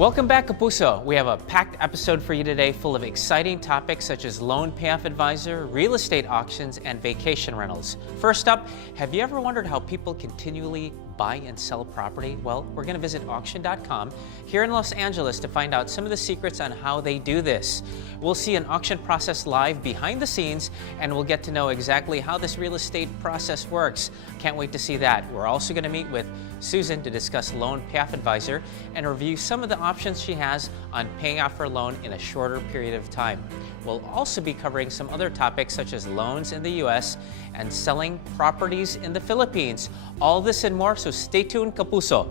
Welcome back, Kapuso. We have a packed episode for you today full of exciting topics such as loan payoff advisor, real estate auctions, and vacation rentals. First up, have you ever wondered how people continually buy and sell property? Well, we're going to visit auction.com here in Los Angeles to find out some of the secrets on how they do this. We'll see an auction process live behind the scenes, and we'll get to know exactly how this real estate process works. Can't wait to see that. We're also going to meet with Susan to discuss loan payoff advisor and review some of the options she has on paying off her loan in a shorter period of time. We'll also be covering some other topics such as loans in the U.S. and selling properties in the Philippines. All this and more, so stay tuned, Kapuso.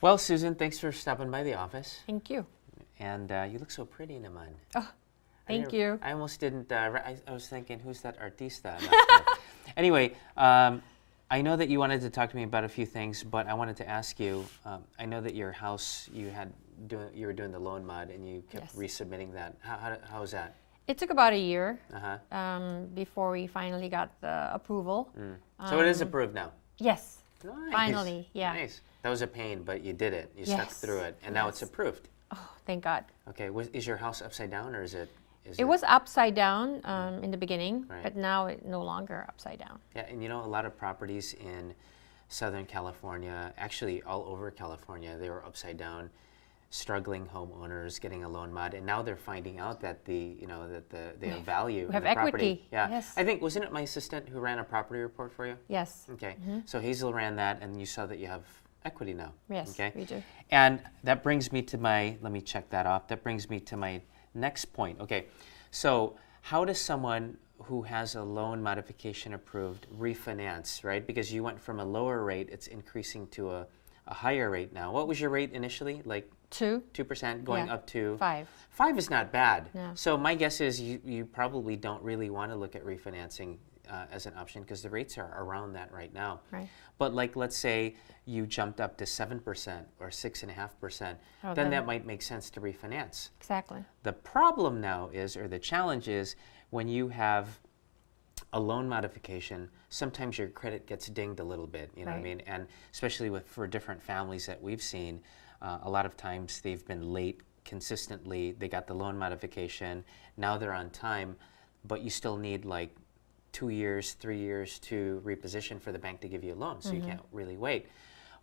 Well, Susan, thanks for stopping by the office. Thank you. And you look so pretty, naman. Oh, thank you. I almost didn't, I was thinking, who's that artista? Anyway, I know that you wanted to talk to me about a few things, but I wanted to ask you, I know that your house, you were doing the loan mod and you kept resubmitting that. How was that? It took about a year before we finally got the approval. So it is approved now? Yes. Nice. Finally, yeah. Nice. That was a pain, but you did it. You stuck through it, and now it's approved. Oh, thank God. Okay. Is your house upside down, or is it? It was upside down in the beginning, but now it's no longer upside down. Yeah, and you know, a lot of properties in Southern California, actually all over California, they were upside down. Struggling homeowners getting a loan mod, and now they're finding out that they have value. We have in the equity. Property. Yeah, yes. I think wasn't it my assistant who ran a property report for you? Yes. Okay, so Hazel ran that, and you saw that you have equity now. Yes, okay? we do. And that brings me to my. Let me check that off. That brings me to my next point. Okay, so how does someone who has a loan modification approved refinance, right? Because you went from a lower rate, it's increasing to a higher rate now. What was your rate initially? Like 2% going up to 5. 5 is not bad. No. So my guess is you probably don't really want to look at refinancing as an option because the rates are around that right now. Right. But like, let's say you jumped up to 7% or 6.5%, then that might make sense to refinance. Exactly. The problem now is, or the challenge is, when you have a loan modification, sometimes your credit gets dinged a little bit, you know what I mean? And especially for different families that we've seen, a lot of times they've been late consistently. They got the loan modification, now they're on time, but you still need like 2 years, 3 years to reposition for the bank to give you a loan, so you can't really wait.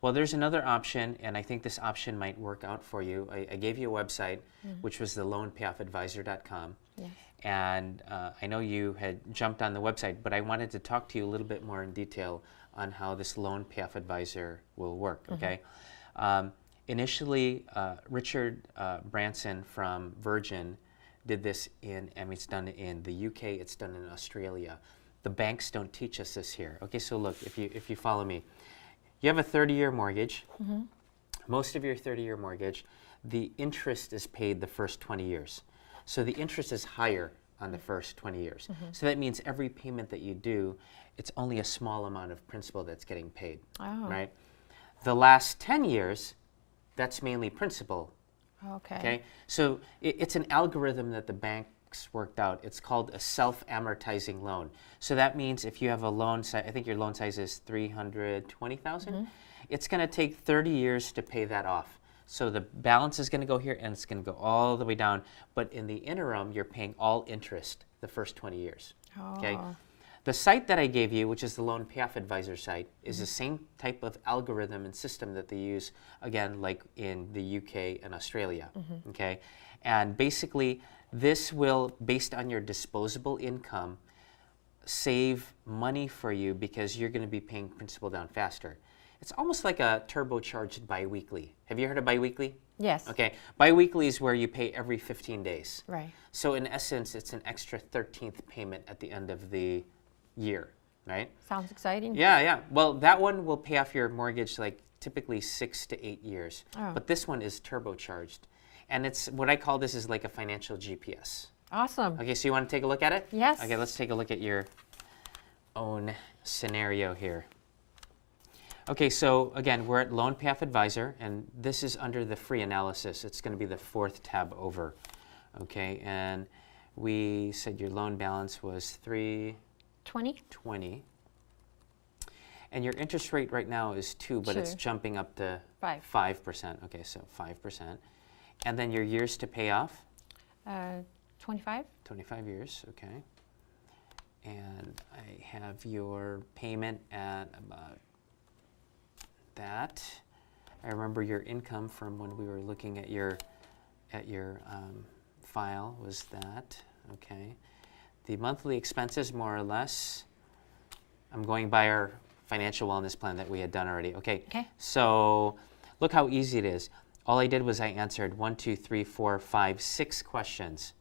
Well, there's another option, and I think this option might work out for you. I gave you a website, which was the loanpayofadvisor.com. Yes. And I know you had jumped on the website, but I wanted to talk to you a little bit more in detail on how this loan payoff advisor will work, okay? Initially, Richard Branson from Virgin did this it's done in the UK, it's done in Australia. The banks don't teach us this here. Okay, so look, if you follow me, you have a 30-year mortgage. Most of your 30-year mortgage, the interest is paid the first 20 years. So the interest is higher on the first 20 years. So that means every payment that you do, it's only a small amount of principal that's getting paid, right? The last 10 years, that's mainly principal. Okay. So it's an algorithm that the banks worked out. It's called a self-amortizing loan. So that means if you have a loan size, I think your loan size is $320,000, it's going to take 30 years to pay that off. So the balance is going to go here, and it's going to go all the way down. But in the interim, you're paying all interest the first 20 years. Okay. The site that I gave you, which is the Loan Payoff Advisor site, is the same type of algorithm and system that they use, again, like in the UK and Australia. Okay. And basically, this will, based on your disposable income, save money for you because you're going to be paying principal down faster. it's almost like a turbocharged biweekly. Have you heard of biweekly? Yes. Okay, biweekly is where you pay every 15 days. Right. So in essence, it's an extra 13th payment at the end of the year, right? Sounds exciting. Yeah, yeah. Well, that one will pay off your mortgage like typically 6 to 8 years. Oh. But this one is turbocharged. And it's what I call this is like a financial GPS. Awesome. Okay, so you want to take a look at it? Yes. Okay, let's take a look at your own scenario here. Okay, so again, we're at Loan Payoff Advisor, and this is under the free analysis. It's going to be the 4th tab over. Okay, and we said your loan balance was 20. And your interest rate right now is 2, but it's 2. jumping up to 5. 5%. Okay, so 5%. And then your years to pay off? 25. 25 years, okay. And I have your payment at about that. I remember your income from when we were looking at your file was that, okay. The monthly expenses, more or less, I'm going by our financial wellness plan that we had done already. Okay. Okay. So look how easy it is. All I did was I answered 1, 2, 3, 4, 5, 6 questions.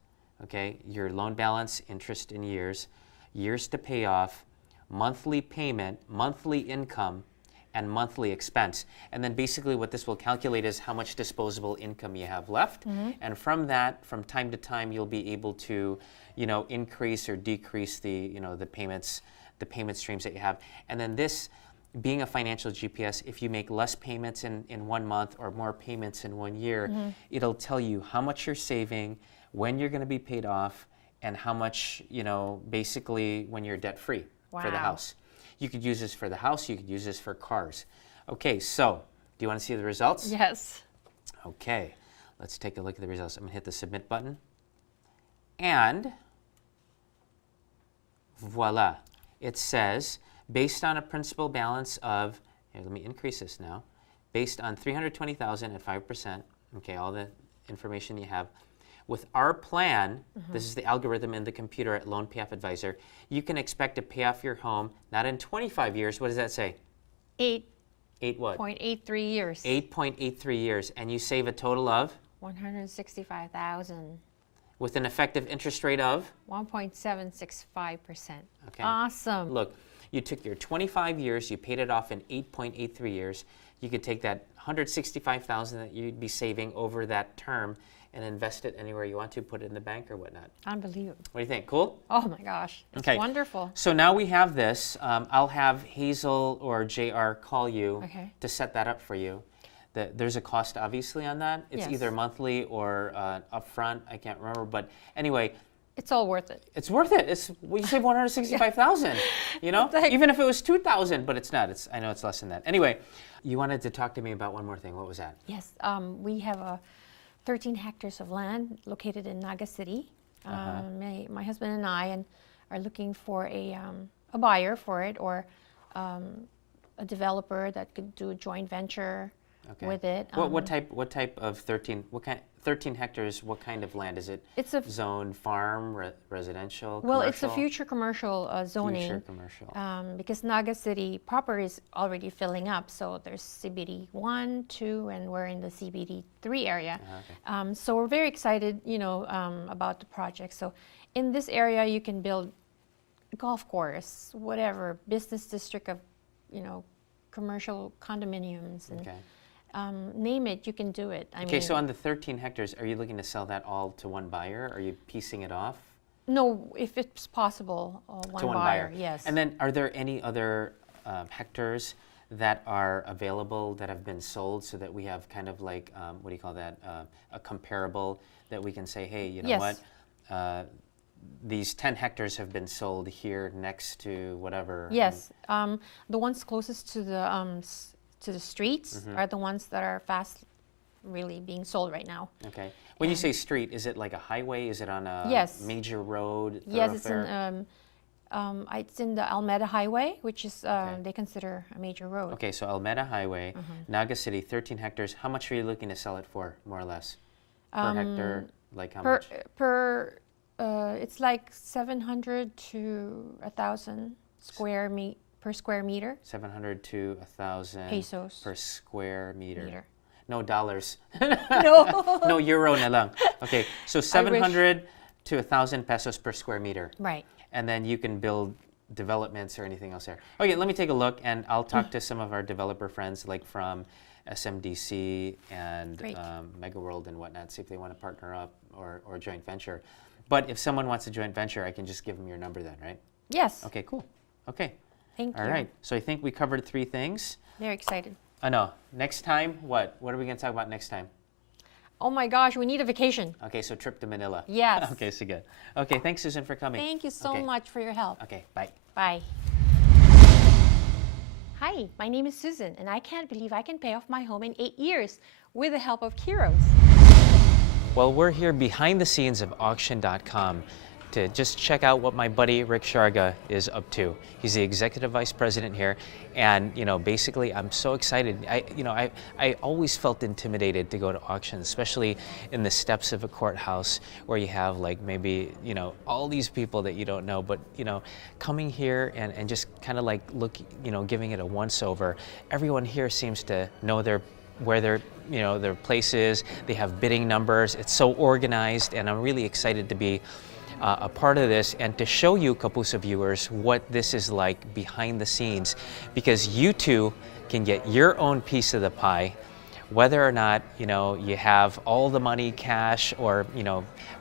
Okay. Your loan balance, interest in years, years to pay off, monthly payment, monthly income, and monthly expense. And then basically what this will calculate is how much disposable income you have left. And from that, from time to time, you'll be able to, increase or decrease the payments, the payment streams that you have. And then this, being a financial GPS, if you make less payments in 1 month or more payments in 1 year, it'll tell you how much you're saving, when you're going to be paid off, and how much, basically when you're debt free for the Wow. house. You could use this for the house, you could use this for cars. Okay, so do you want to see the results? Yes. Okay, let's take a look at the results. I'm going to hit the submit button. And voila. It says, based on a principal balance of, here, let me increase this now, based on $320,000 at 5%, okay, all the information you have. With our plan, this is the algorithm in the computer at Loan Payoff Advisor, you can expect to pay off your home, not in 25 years, what does that say? 8 what? 8.83 years. 8.83 years, and you save a total of? 165,000. With an effective interest rate of? 1.765%. Okay. Awesome. Look, you took your 25 years, you paid it off in 8.83 years. You could take that 165,000 that you'd be saving over that term and invest it anywhere you want to, put it in the bank or whatnot. Unbelievable. What do you think? Cool? Oh my gosh. It's Okay. wonderful. So now we have this. I'll have Hazel or JR call you Okay. to set that up for you. There's a cost obviously on that. It's Yes. either monthly or upfront. I can't remember, but anyway, It's all worth it. it's worth it. You save 165,000. Like- Even if it was 2,000, but it's not. I know it's less than that. Anyway, you wanted to talk to me about one more thing. What was that? Yes. We have 13 hectares of land located in Naga City. My husband and I are looking for a buyer for it, or a developer that could do a joint venture Okay. with it. What type of 13? What kind? 13 hectares. What kind of land is it? It's a Zone farm, residential. well, it's a commercial? future commercial zoning. Future commercial. Because Naga City proper is already filling up, so there's CBD 1, 2, and we're in the CBD 3 area. Okay. So we're very excited, about the project. So in this area, you can build a golf course, whatever, business district of, commercial condominiums, and Okay. Name it, you can do it. I Okay. mean, So on the 13 hectares, are you looking to sell that all to one buyer? Or are you piecing it off? no, if it's possible, one To one buyer, buyer. yes. And then, are there any other hectares that are available that have been sold, so that we have kind of like what do you call that? A comparable that we can say, hey, you know Yes. what? These 10 hectares have been sold here next to whatever. Yes, the ones closest to the streets Mm-hmm. are the ones that are fast, really being sold right now. Okay. When you say street, is it like a highway? Is it on a Yes. major road? Yes, it's thoroughfare? in the Almeda Highway, which is Okay. they consider a major road. Okay, so Almeda Highway, Naga City, 13 hectares. How much are you looking to sell it for, more or less? Per hectare, like how Per much? it's like 700 to 1,000 per per square meter. 700 to 1,000 Pesos. per square meter. Meter. No dollars. No. No euro na lang. Okay, so 700 to 1,000 pesos per square meter. Right. And then you can build developments or anything else there. Okay, let me take a look, and I'll talk to some of our developer friends, like from SMDC and Mega World and whatnot, see if they want to partner up or joint venture. But if someone wants a joint venture, I can just give them your number then, right? Yes. Okay, cool. Okay. Thank you. All right. So I think we covered 3 things. Very excited. No. Next time, what? What are we going to talk about next time? Oh my gosh, we need a vacation. Okay, so trip to Manila. Yes. Okay, so good. Okay, thanks, Susan, for coming. Thank you so much for your help. Okay, bye. Bye. Hi, my name is Susan, and I can't believe I can pay off my home in 8 years with the help of Kiros. Well, we're here behind the scenes of auction.com to just check out what my buddy Rick Sharga is up to. He's the executive vice president here, and basically I'm so excited. I always felt intimidated to go to auction, especially in the steps of a courthouse where you have like maybe all these people that you don't know, but coming here and just kind of like giving it a once over. Everyone here seems to know where their place is. They have bidding numbers. It's so organized, and I'm really excited to be a part of this and to show you, Kapuso viewers, what this is like behind the scenes, because you too can get your own piece of the pie, whether or not you have all the money cash or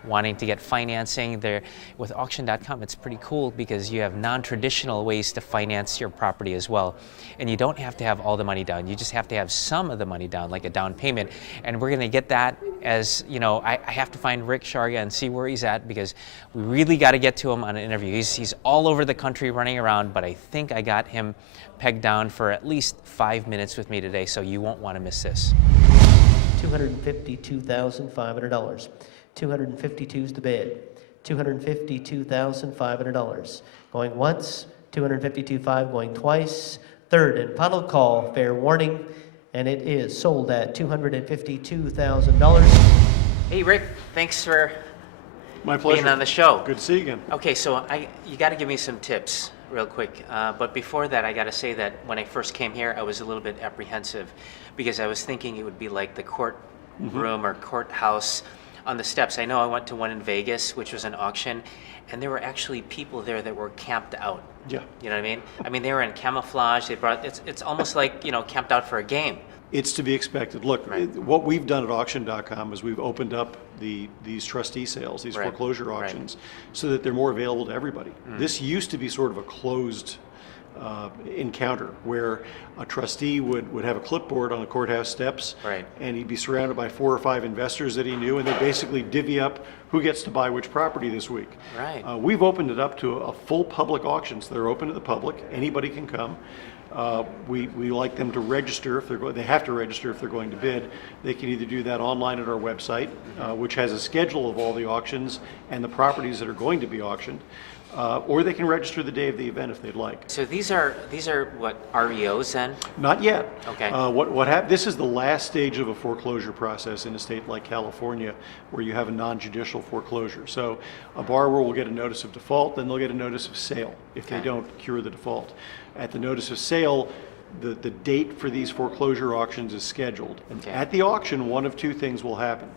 wanting to get financing. There with auction.com, it's pretty cool because you have non-traditional ways to finance your property as well, and you don't have to have all the money down. You just have to have some of the money down, like a down payment. And we're going to get that as I have to find Rick Sharga and see where he's at, because we really got to get to him on an interview. He's all over the country running around, but I think I got him pegged down for at least 5 minutes with me today, so you won't want to miss this. $252,500. 252 is the bid. $252,500. Going once, 252.5 going twice. Third and final call, fair warning, and it is sold at $252,000. Hey Rick, thanks for My pleasure. being on the show. Good to see you again. Okay, so you got to give me some tips real quick. But before that, I got to say that when I first came here, I was a little bit apprehensive because I was thinking it would be like the court room or courthouse on the steps. I know I went to one in Vegas, which was an auction, and there were actually people there that were camped out. Yeah. You know what I mean? I mean, they were in camouflage. They brought it's almost like camped out for a game. It's to be expected. Look, Right. what we've done at auction.com is we've opened up these trustee sales, these Right. foreclosure Right. auctions, so that they're more available to everybody. This used to be sort of a closed encounter where a trustee would have a clipboard on the courthouse steps, Right. and he'd be surrounded by 4 or 5 investors that he knew, and they basically divvy up who gets to buy which property this week. Right. We've opened it up to a full public auction, so they're open to the public. Anybody can come. We like them to register if they have to register if they're going to bid. They can either do that online at our website, which has a schedule of all the auctions and the properties that are going to be auctioned, or they can register the day of the event if they'd like. So these are what, REOs then? Not yet. Okay. This is the last stage of a foreclosure process in a state like California, where you have a non-judicial foreclosure. So a borrower will get a notice of default, then they'll get a notice of sale if they Okay. don't cure the default. At the notice of sale, the date for these foreclosure auctions is scheduled. And Okay. at the auction, one of 2 things will happen.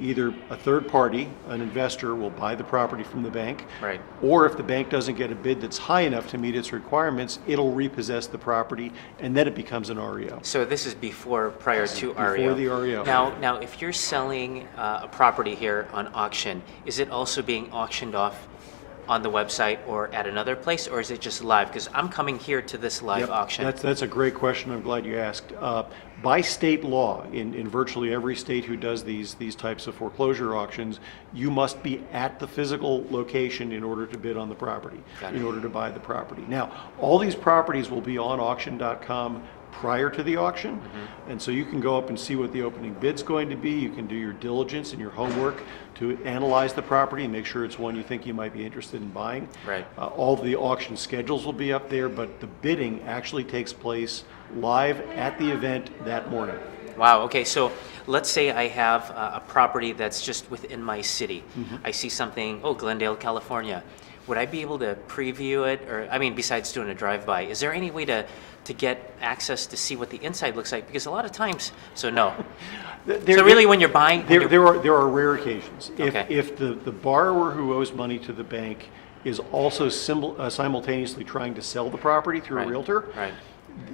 Either a third party, an investor, will buy the property from the bank. Right. Or if the bank doesn't get a bid that's high enough to meet its requirements, it'll repossess the property, and then it becomes an REO. So this is prior to REO. Before the REO. Now, if you're selling a property here on auction, is it also being auctioned off on the website or at another place, or is it just live? Because I'm coming here to this live Yep, auction. That's a great question. I'm glad you asked. By state law, in virtually every state who does these types of foreclosure auctions, you must be at the physical location in order to bid on the property, Got it. in order to buy the property. Now, all these properties will be on auction.com prior to the auction, and so you can go up and see what the opening bid's going to be. You can do your diligence and your homework to analyze the property and make sure it's one you think you might be interested in buying. Right. All of the auction schedules will be up there, but the bidding actually takes place live at the event that morning. Wow, okay, so let's say I have a property that's just within my city. I see something, Glendale, California. would I be able to preview it? Or, I mean, besides doing a drive-by, is there any way to get access to see what the inside looks like? Because a lot of times, so no. So really, when you're buying, There are rare occasions. Okay. If the borrower who owes money to the bank is also simultaneously trying to sell the property through a realtor, right.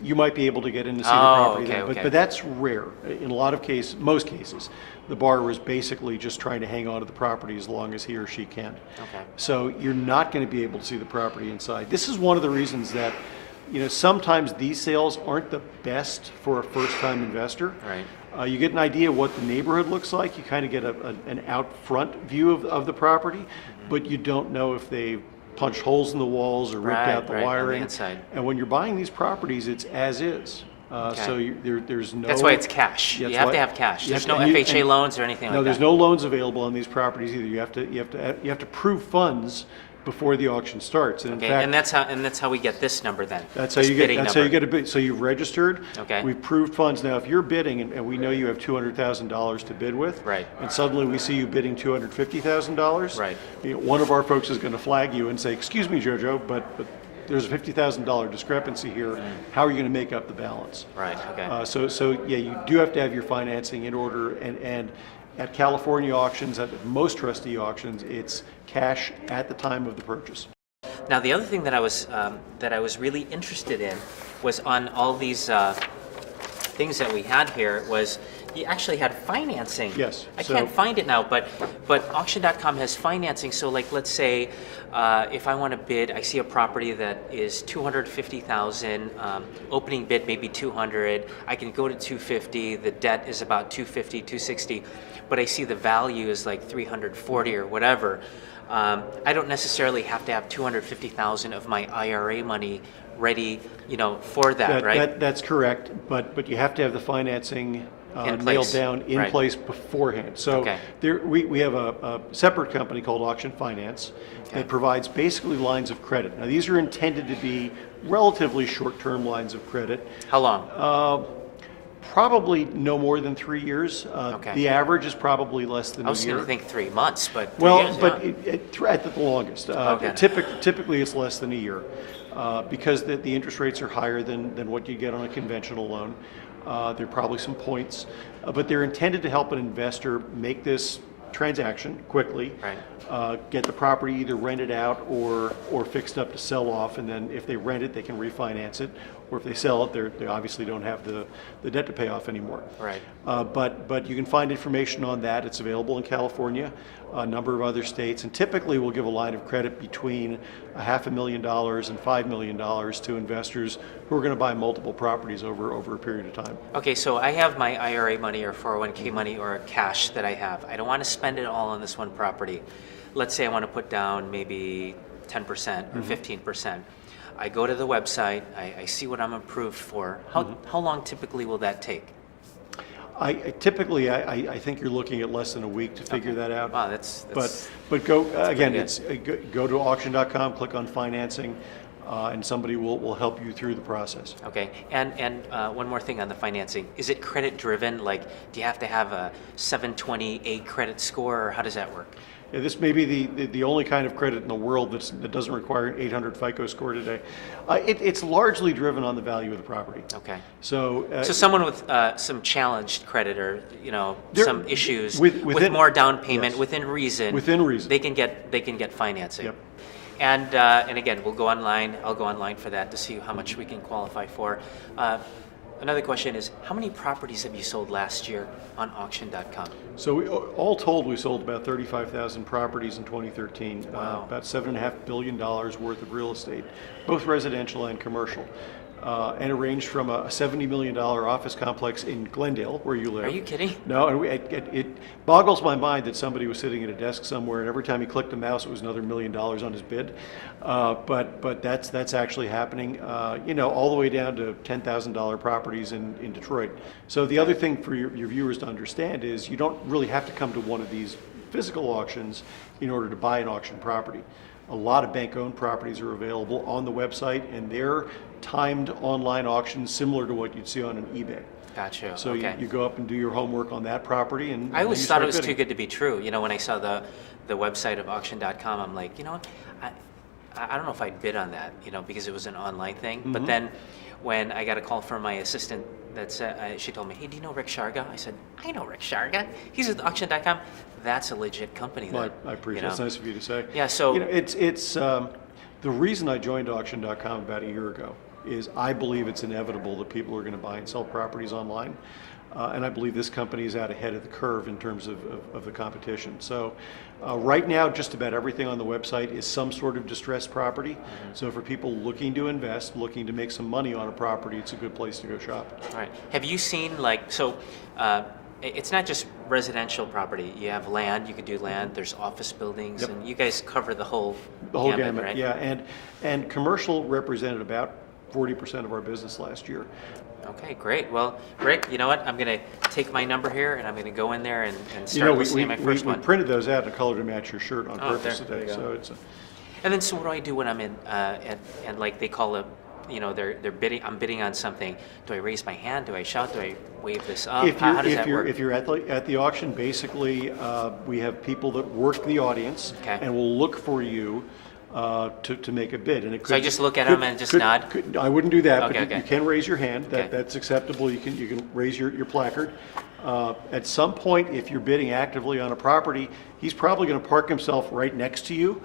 you might be able to get in to see the Oh, property okay, then. okay. But that's rare. In a lot of cases, most cases, the borrower is basically just trying to hang on to the property as long as he or she can. Okay. So you're not going to be able to see the property inside. This is one of the reasons that, sometimes these sales aren't the best for a first-time investor. Right. You get an idea of what the neighborhood looks like. You kind of get an out front view of the property, but you don't know if they punched holes in the walls or ripped out the on the wiring. inside. And when you're buying these properties, it's as is. So there's no. That's why it's cash. Yeah, You that's have why- to have cash. you There's have no to- FHA loans or anything No, like there's that. no loans available on these properties either. You have to prove funds before the auction starts. And in Okay, fact, and that's how we get this number then. that's how this you get. bidding That's how you number. get a bid. So you've registered. Okay. We've proved funds. Now, if you're bidding and we know you have $200,000 to bid with, Right. and suddenly we see you bidding $250,000, Right. One of our folks is going to flag you and say, "Excuse me, Jojo, but there's a $50,000 discrepancy here. How are you going to make up the balance?" Right, okay. So yeah, you do have to have your financing in order, and at California auctions, at most trustee auctions, it's cash at the time of the purchase. Now, the other thing that I was really interested in was on all these things that we had here was you actually had financing. Yes, I so- can't find it now, but auction.com has financing. So, like, let's say if I want to bid, I see a property that is 250,000. Opening bid maybe 200. I can go to 250. The debt is about 250, 260, but I see the value is like 340 or whatever. I don't necessarily have to have 250,000 of my IRA money ready, for that, right? That's correct, but you have to have the financing In nailed place. down in Right. place beforehand. So Okay. we have a separate company called Auction Finance Okay. that provides basically lines of credit. Now, these are intended to be relatively short-term lines of credit. How long? Probably no more than 3 years. Okay. The average is probably less than I was a year. going to think 3 months, but 3 Well, years, but yeah. at the longest. Okay. Typically, it's less than a year because the interest rates are higher than what you get on a conventional loan. There are probably some points, but they're intended to help an investor make this transaction quickly. Right. Get the property either rented out or fixed up to sell off, and then if they rent it, they can refinance it. Or if they sell it, they obviously don't have the debt to pay off anymore. Right. But you can find information on that. It's available in California, a number of other states, and typically we'll give a line of credit between $500,000 and $5 million to investors who are going to buy multiple properties over a period of time. Okay, so I have my IRA money or 401k money or cash that I have. I don't want to spend it all on this one property. Let's say I want to put down maybe 10% or 15%. I go to the website, I see what I'm approved for. How long typically will that take? I think you're looking at less than a week to figure that out. Wow, that's But go again. good. It's go to auction.com, click on financing, and somebody will help you through the process. okay. And one more thing on the financing. Is it credit driven? Like, do you have to have a 720 credit score, or how does that work? Yeah, this may be the only kind of credit in the world that doesn't require an 800 FICO score today. It's largely driven on the value of the property. Okay. So So someone with some challenged credit or There- some issues with- with within- more down payment yes. within reason, Within reason. they can get financing. Yep. And again, we'll go online. I'll go online for that to see how much we can qualify for. Another question is, how many properties have you sold last year on auction.com? So all told, we sold about 35,000 properties in 2013. Wow. About $7.5 billion worth of real estate, both residential and commercial. And it ranged from a $70 million office complex in Glendale, where you live. Are you kidding? No, and it boggles my mind that somebody was sitting at a desk somewhere, and every time he clicked a mouse, it was another $1 million on his bid. But that's actually happening. All the way down to $10,000 properties in Detroit. So the other thing for your viewers to understand is you don't really have to come to one of these physical auctions in order to buy an auction property. A lot of bank-owned properties are available on the website, and they're timed online auctions similar to what you'd see on an eBay. Gotcha. So okay. you go up and do your homework on that property, and I always you thought start it was bidding. too good to be true. When I saw the website of auction.com, I'm like, I don't know if I'd bid on that, because it was an online thing. But then when I got a call from my assistant that said, she told me, hey, do you know Rick Sharga? I said, I know Rick Sharga. He's at auction.com. That's a legit company. Well, I appreciate it. It's nice of you to say. Yeah, so it's the reason I joined auction.com about a year ago is I believe it's inevitable that people are going to buy and sell properties online. And I believe this company is out ahead of the curve in terms of the competition. So right now, just about everything on the website is some sort of distressed property. So for people looking to invest, looking to make some money on a property, it's a good place to go shop. All right. Have you seen it's not just residential property. You have land, you could do land, there's office buildings, Yep. and you guys cover the whole gamut, right? yeah. And commercial represented about 40% of our business last year. Okay, great. Well, Rick, you know what? I'm going to take my number here, and I'm going to go in there and start listening to my first we one. printed those out in a color to match your shirt on purpose there today. you go. So it's And then, so what do I do when I'm in, and like they call it, they're bidding, I'm bidding on something. Do I raise my hand? Do I shout? Do I wave this up? How does that work? If you're at the auction, basically we have people that work the audience and will look for you to make a bid. And it could, so I just look at them and just nod? I wouldn't do that, Okay, but you can raise your hand. That's acceptable. You can raise your placard. At some point, if you're bidding actively on a property, he's probably going to park himself right next to you.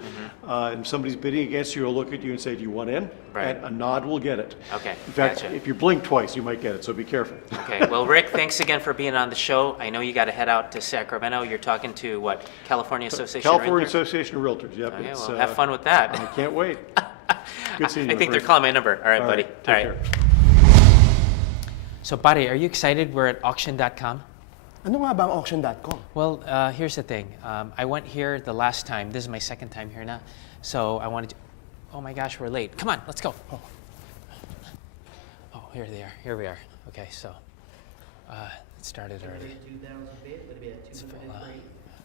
And somebody's bidding against you will look at you and say, do you want in? Right. And a nod will get it. Okay, In fact, gotcha. if you blink twice, you might get it, so be careful. Okay, well, Rick, thanks again for being on the show. I know you got to head out to Sacramento. You're talking to, what, California Association of California Realtors? Association of Realtors, yep. Okay, it's, well, have fun with that. I can't wait. Good seeing you. I think my they're friend. calling my number. All right, All buddy. right, All take right. care. So, buddy, are you excited we're at auction.com? Ano nga ba ang auction.com? Well, here's the thing. I went here the last time. This is my second time here now. So I wanted to... Oh my gosh, we're late. Come on, let's go. Oh, here they are. Here we are. Okay, so it started already.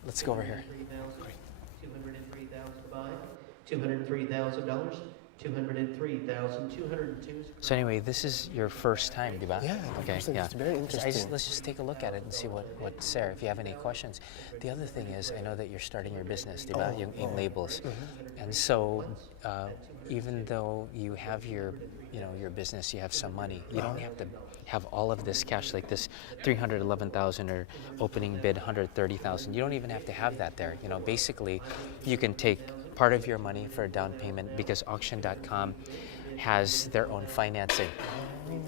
Let's go over here. $203,000. $203,202. So anyway, this is your first time, diba? Yeah, Okay, it's very interesting. Let's just take a look at it and see what's there, if you have any questions. The other thing is, I know that you're starting your business, diba? Yung in labels. And so, even though you have your business, you have some money, you don't have to have all of this cash, like this $311,000 or opening bid $130,000. You don't even have to have that there. Basically, you can take part of your money for a down payment because auction.com has their own financing.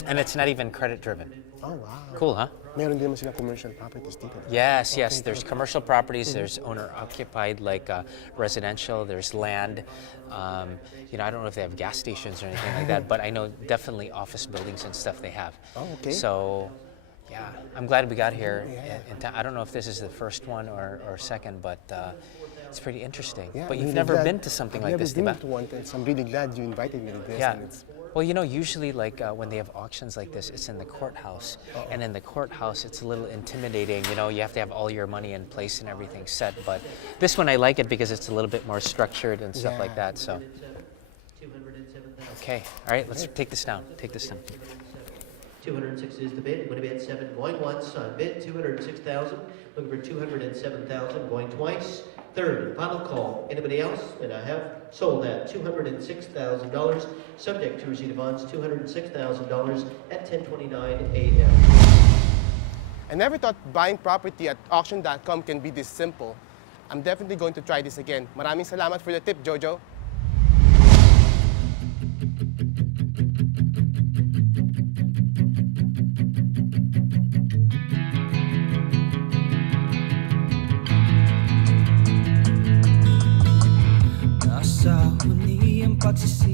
And it's not even credit driven. Oh, wow. Cool, huh? Meron din naman sila commercial properties dito. Yes. There's commercial properties, there's owner-occupied, like residential, there's land. I don't know if they have gas stations or anything like that, but I know definitely office buildings and stuff they have. Oh, okay. So, yeah, I'm glad we got here. I don't know if this is the first one or second, but it's pretty interesting. Yeah, But I'm you've really never glad- been to something like this, I've never diba? been to one, so I'm really glad you invited me to this. Yeah. And it's, Well, usually like when they have auctions like this, it's in the courthouse. And in the courthouse, it's a little intimidating. You have to have all your money in place and everything set. But this one, I like it because it's a little bit more structured and stuff like that. So, okay. All right, let's take this down. Take this down. 206 is the bid. Going to be at 7. Going once on bid. 206,000. Looking for 207,000. Going twice. Third and final call. Anybody else? And I have sold at $206,000. Subject to receipt of funds. $206,000 at 10:29 a.m. I never thought buying property at auction.com can be this simple. I'm definitely going to try this again. Maraming salamat for the tip, Jojo. Nasa huli ang pagsisisi